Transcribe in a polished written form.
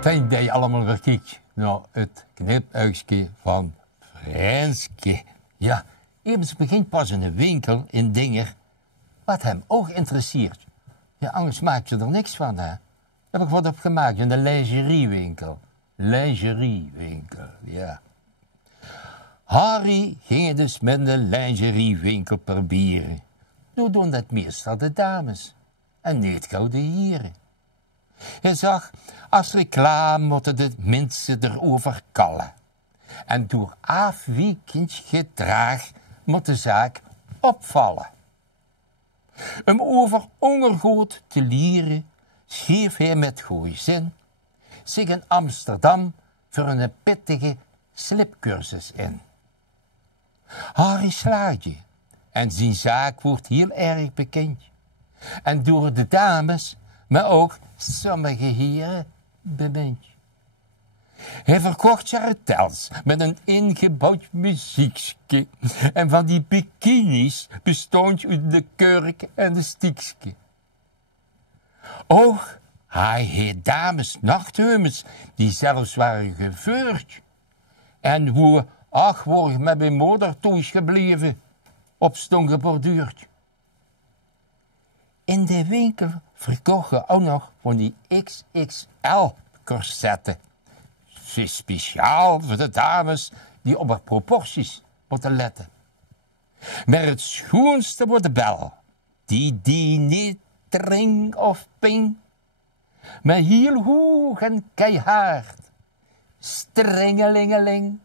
Fijn dat je allemaal weer kijkt naar het knipuigstje van Frenske. Ja, Ebens begint pas in een winkel in Dinger wat hem ook interesseert. Ja, anders maak je er niks van, hè. Daar heb ik wat op gemaakt in de lingeriewinkel. Lingeriewinkel, ja. Harry ging dus met de lingeriewinkel proberen. Nu doen dat meestal de dames en niet gauw de heren. Hij zag, als reclame moeten de mensen erover kallen. En door afwijkend gedrag moet de zaak opvallen. Om over ondergoed te leren, schreef hij met goeie zin zich in Amsterdam voor een pittige slipcursus in. Harry slaagde en zijn zaak wordt heel erg bekend. En door de dames, maar ook sommige heren, bemind. Hij verkocht charretels met een ingebouwd muziekje. En van die bikinis bestond uit de kurk en de stiekje. Ook hij had dames nachthemels die zelfs waren geveurd. En hoe, ach, word ik met mijn moeder thuis gebleven, op stond geborduurd. In de winkel verkochten ook nog van die XXL-corsetten. Speciaal voor de dames die op haar proporties moeten letten. Maar het schoonste wordt de bel, die niet tring of ping, maar heel hoog en keihard, stringelingeling.